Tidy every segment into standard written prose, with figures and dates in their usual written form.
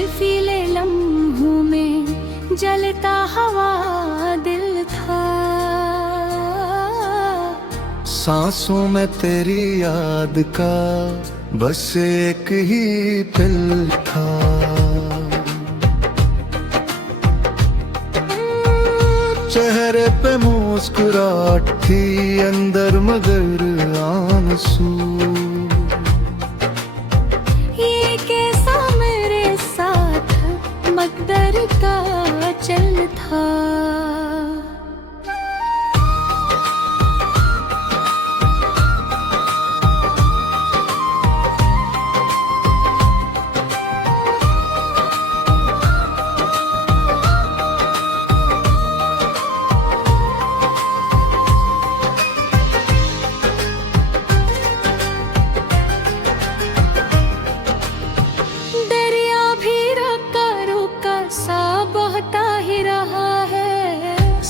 बर्फीले लम्हों में जलता हवा दिल था। सांसों में तेरी याद का बस एक ही दिल था। चेहरे पे मुस्कुराहट थी, अंदर मगर आंसू। ये कैसा मेरे साथ मकदर का चल था।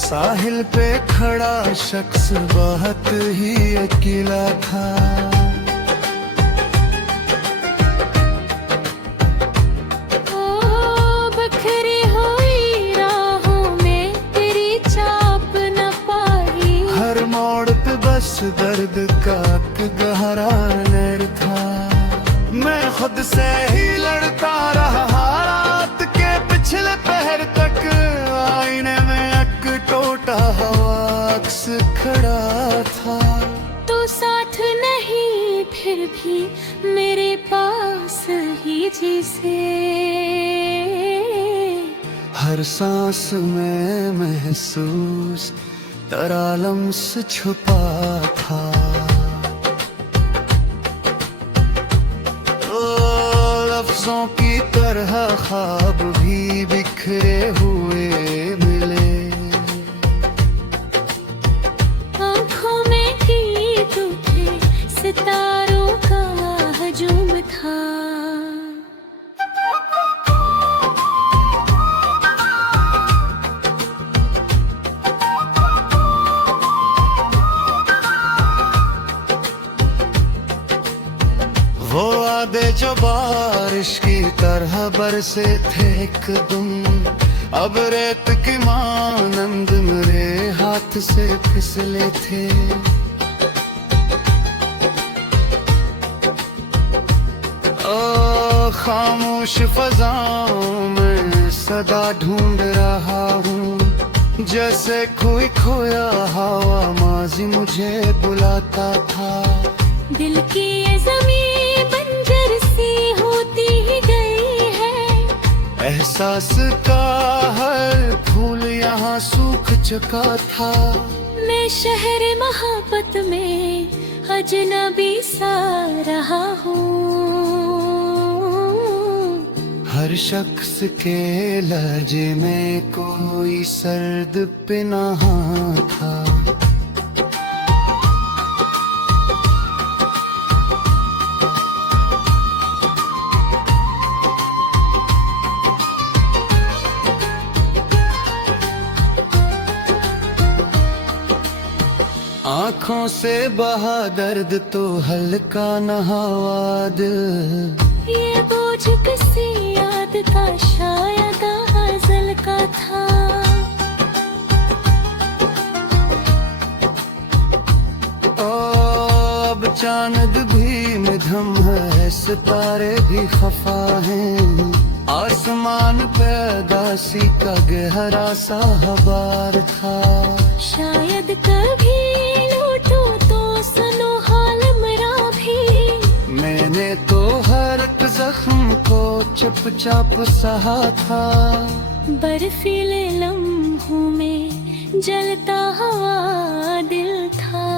साहिल पे खड़ा शख्स बहुत ही अकेला था। बखरी हुई राहों में तेरी छाप न पाई। हर मोड़ पे बस दर्द का गहरा नर था। मैं खुद से ही लड़ता रहा रात के पिछले पहर तक। आईने में टोटा हवा अक्स खड़ा था। तो साथ नहीं फिर भी मेरे पास ही जिसे हर सांस में महसूस तरालम से छुपा था। ओ लफ्जों की तरह ख्वाब भी बिखरे हुए मिले। सितारों का हजूम था। वो वादे जो बारिश की तरह बरसे थे एकदम, अब रेत की मानंद मेरे हाथ से फिसले थे। खामोश फजाओं में सदा ढूंढ रहा हूँ, जैसे कोई खोया हवा माजी मुझे बुलाता था। दिल की ये ज़मीं बंजर सी होती ही गई है। एहसास का हर फूल यहाँ सूख चुका था। मैं शहर मोहब्बत में अजनबी सा रहा हूँ। हर शख्स के लहजे में कोई सर्द पनाह था। आँखों से बहा दर्द तो हल्का नहावा दिल। ये बोझ किसी याद का शायद गजल का था। अब चांद भी मध्यम है, सितारे भी खफा हैं। आसमान पे उदासी का गहरा सा हबार था। शायद कभी लूटो तो सुनो हाल मेरा भी। मैंने तो हर एक जख्म को चुपचाप सहा था। बर्फीले लम्हों में जलता हवा दिल था।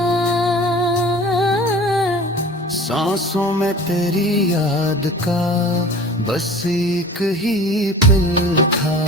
सांसों में तेरी याद का बस एक ही पल था।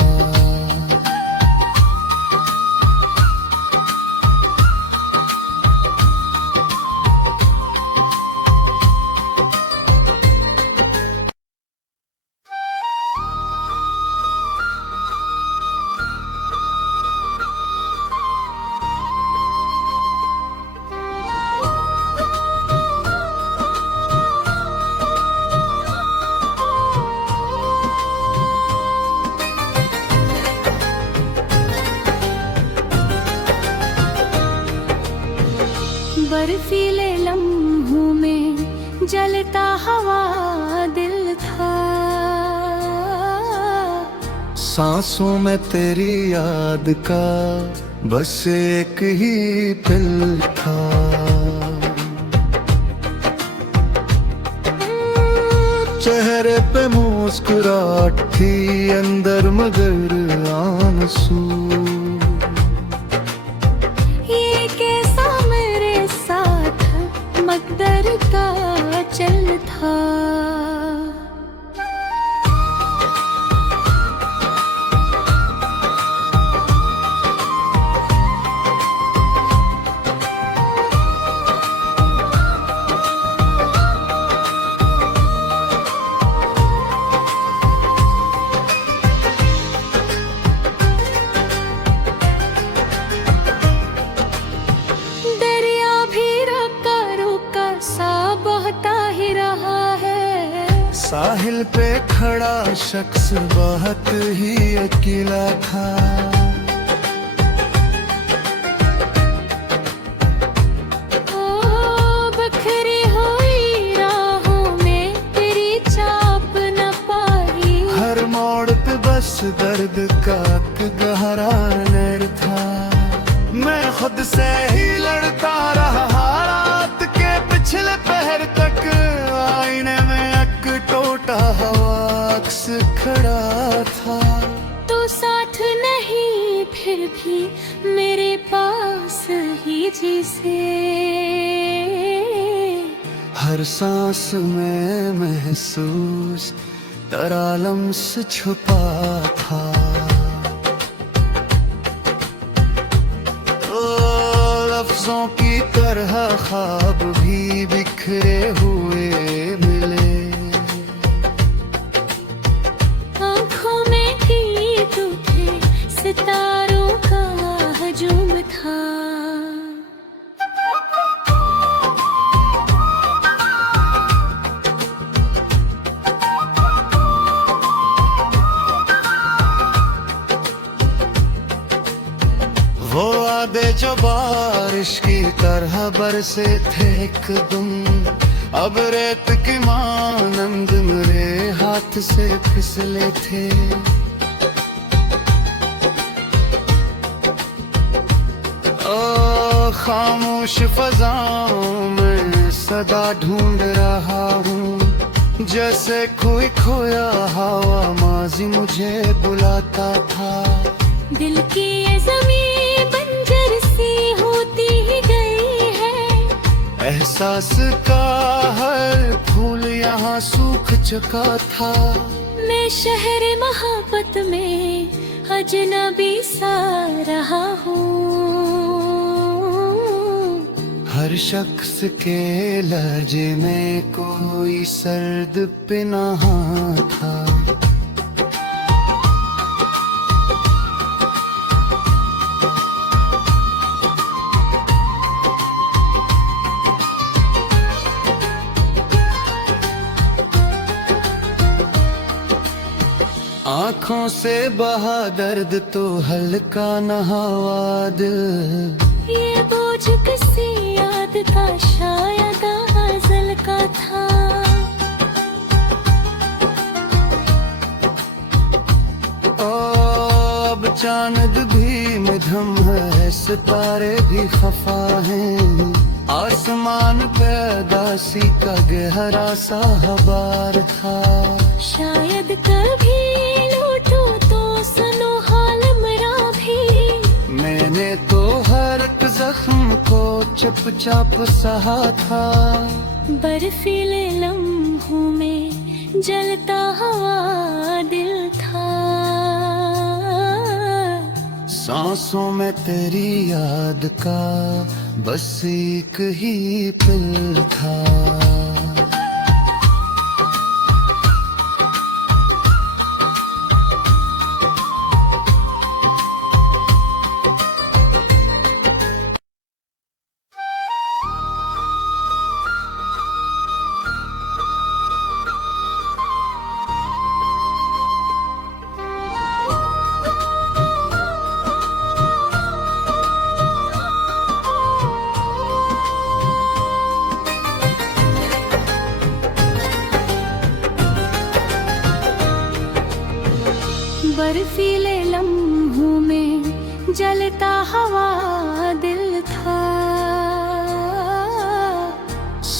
बर्फीले लम्हों में जलता हवा दिल था। सांसों में तेरी याद का बस एक ही दिल था। चेहरे पे मुस्कुराहट थी, अंदर मगर आंसू। ये कैसा मेरे साथ मकदर का चल था। साहिल पे खड़ा शख्स बहुत ही अकेला था। बखरी हुई राहों में तेरी चाप न पाई। हर मोड़ पे बस दर्द का गहरा नर था। मैं खुद से ही लड़ता रहा रात के पिछले पहर तक। आईने में टोटा हवा अक्स खड़ा था। तो साथ नहीं फिर भी मेरे पास ही जिसे हर सांस में महसूस तेरा लम्स छुपा था। ओ लफ्जों की तरह ख्वाब भी बिखरे हुए मिले। सितारों का हजूम था। वो वादे जो बारिश की तरह बरसे थे एकदम, अब रेत की मानंद मेरे हाथ से फिसले थे। खामोश फजाओं में सदा ढूंढ रहा हूँ, जैसे कोई खोया हवा माजी मुझे बुलाता था। दिल की ये ज़मीं बंजर सी होती ही गई है। एहसास का हर फूल यहाँ सूख चुका था। मैं शहर मोहब्बत में अजनबी सा रहा हूँ। हर शख्स के लहजे में कोई सर्द पिनाहा था। आँखों से बहा दर्द तो हल्का न हवा दिल। ये बोझ किसी याद का शायद गजल का था। अब चांद भी मध्यम है, सितारे भी खफा हैं। आसमान पे दासी का गहरा सा हबार था। शायद कभी लूटो तो सुनो हाल मेरा भी। मैंने तो हर एक जख्म को चुपचाप सहा था। बर्फीले लम्हों में जलता हवा दिल था। सांसों में तेरी याद का बस एक ही पल था।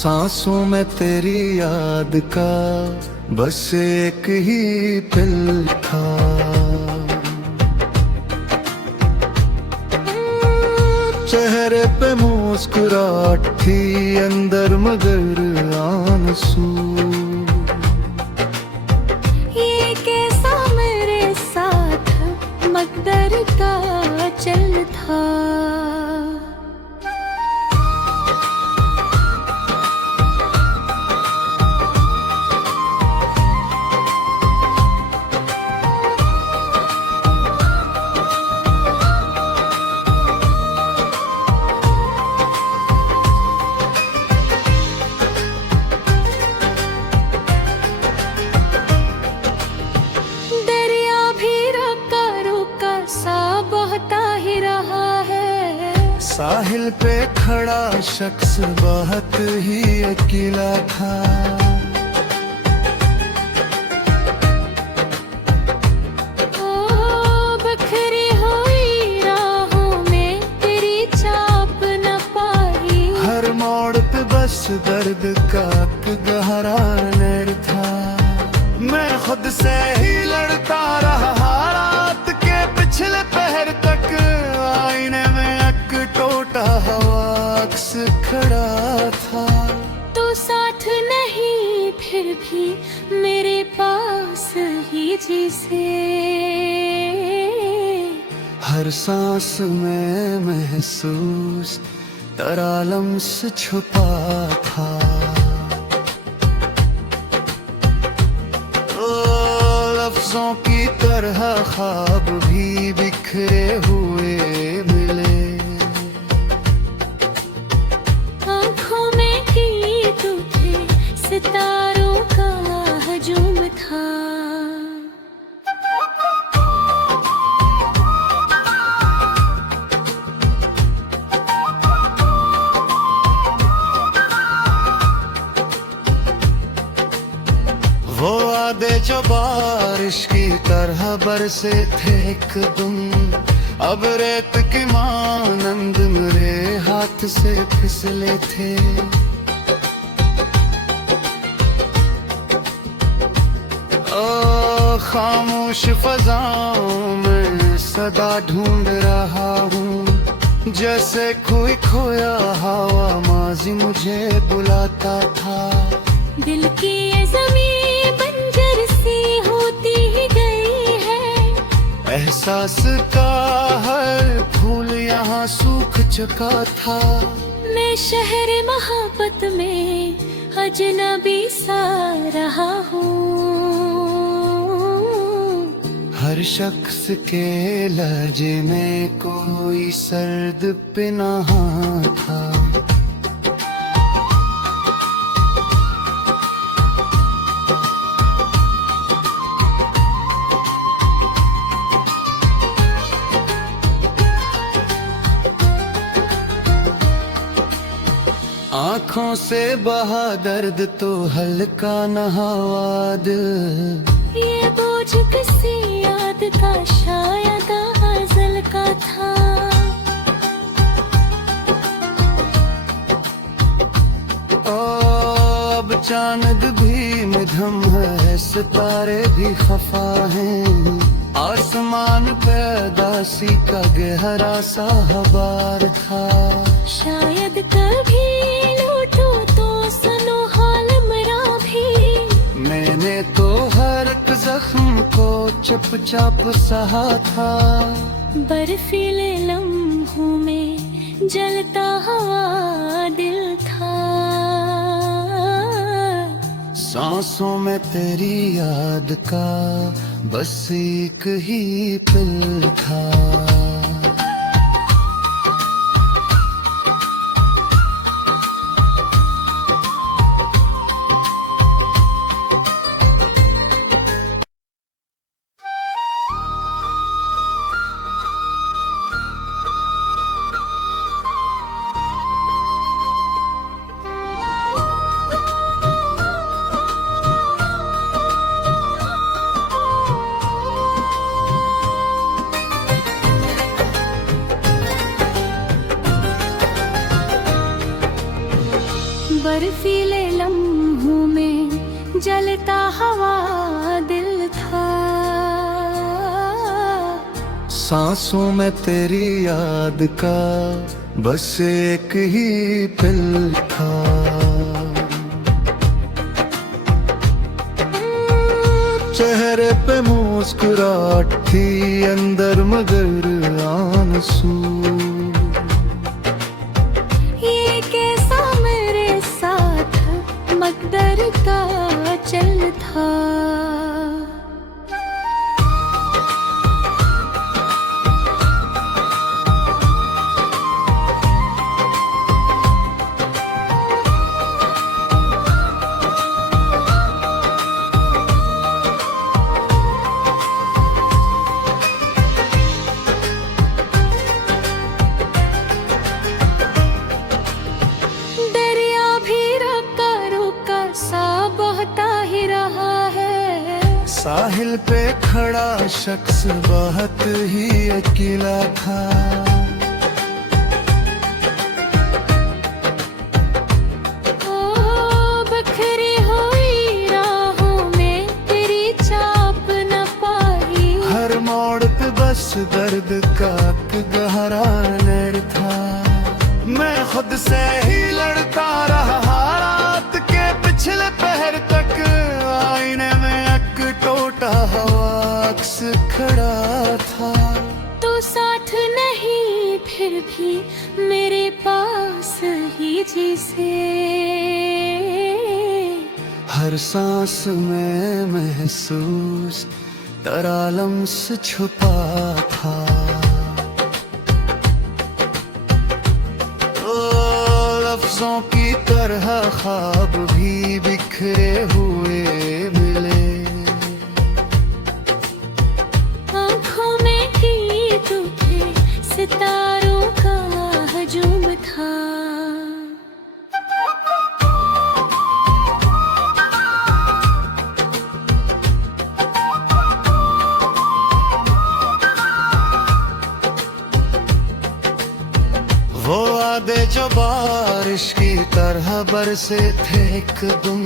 सांसों में तेरी याद का बस एक ही पिल था। चेहरे पे मुस्कुराहट थी, अंदर मगर आंसू। ये कैसा मेरे साथ मकदर का चल था। दरिया भी रोका रोका सा बहता ही रहा है। साहिल पे खड़ा शख्स बहुत ही अकेला था। ओ बखरी हुई राहों में तेरी चाप न पाई। हर मोड़ पे बस दर्द का गहरा नर था। मैं खुद से ही लड़ता रहा रात के पिछले पहर तक। आईने में एक टोटा हवा अक्स खड़ा था। तो साथ नहीं फिर भी मेरे पास ही जिसे हर सांस में महसूस तरालम से छुपा था। लफ्जों की तरह ख्वाब भी बिखरे हुए मिले। आँखों में गीत उठे सितारों का हजूम था। वो वादे जो बारिश की तरह बरसे थे एकदम, अब रेत की मानंद मेरे हाथ से फिसले थे। ओ खामोश फजाओं में सदा ढूंढ रहा हूँ, जैसे कोई खोया हवा माजी मुझे बुलाता था। दिल की ये ज़मीं बंजर सी होती ही गई है। एहसास का हर फूल यहाँ सूख चुका था। मैं शहर मोहब्बत में अजनबी सा रहा हूँ। हर शख्स के लहजे में कोई सर्द पिनाहा था। आँखों से बहा दर्द तो हल्का नहावाद। ये बोझ किसी याद का शायद अज़ल का था। ओ अब चांद भी मध्यम है, सितारे भी खफा हैं। आसमान पे दासी का गहरा सा हबार था। शायद कभी लूटो तो सुनो हाल मेरा भी। मैंने तो हर एक जख्म को चुपचाप सहा था। बर्फीले लम्हों में जलता हुआ दिल था। सांसों में तेरी याद का बस एक ही पिल था। बर्फीले लम्हों में जलता हवा दिल था। सांसों में तेरी याद का बस एक ही पिल था। चेहरे पे मुस्कुराहट थी, अंदर मगर आंसू। ये कैसा मेरे साथ मकदर का चल था। साहिल पे खड़ा शख्स बहुत ही अकेला था। ओ बखरी हुई राहों में तेरी छाप न पाई। हर मोड़ पे बस दर्द का गहरा नर था। मैं खुद से ही लड़ता रहा रात के पिछले पहर तक। आईने में टोटा हवा अक्स खड़ा था। तो साथ नहीं फिर भी मेरे पास ही जिसे हर सांस में महसूस तरालम से छुपा था। ओ लफ्जों की तरह ख्वाब भी बिखरे हुए मिले। सितारों का हजूम था। वो वादे जो बारिश की तरह बरसे थे एकदम,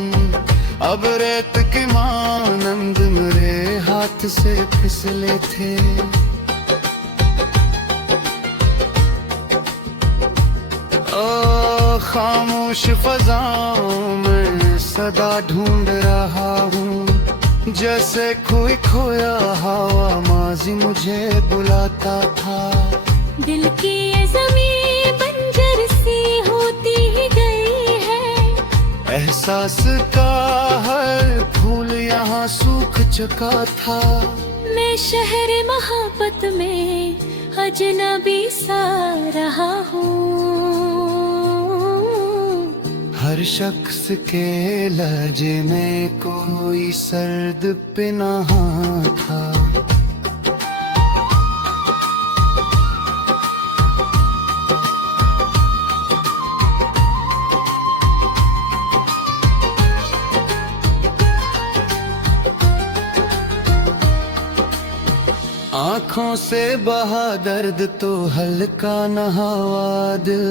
अब रेत की मानंद मेरे हाथ से फिसले थे। खामोश फजाओं में सदा ढूंढ रहा हूँ, जैसे कोई खोया हवा माजी मुझे बुलाता था। दिल की ये ज़मीं बंजर सी होती ही गई है। एहसास का हर फूल यहाँ सूख चुका था। मैं शहर मोहब्बत में अजनबी सा रहा हूँ। हर शख्स के लहजे में कोई सर्द पिनाहा था। आँखों से बहा दर्द तो हल्का नहावा दिल।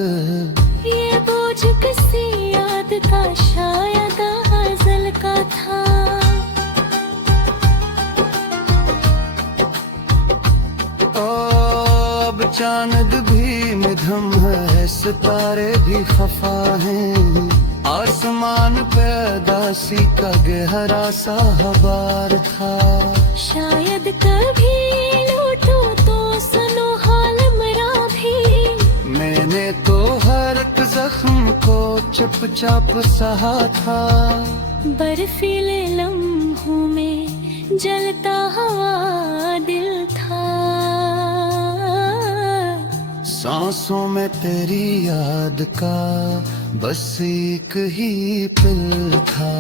ये बोझ किसी याद का शायद अज़ल का था। अब चांद भी मध्यम है, सितारे भी खफा हैं। आसमान पे उदासी का गहरा सा हबार था। शायद कभी लूटूं तो सुनो हाल मेरा भी। मैंने तो हर एक जख्म को चुपचाप सहा था। बर्फीले लम्हों में जलता हवा दिल था। सांसों में तेरी याद का बस एक ही पिल था।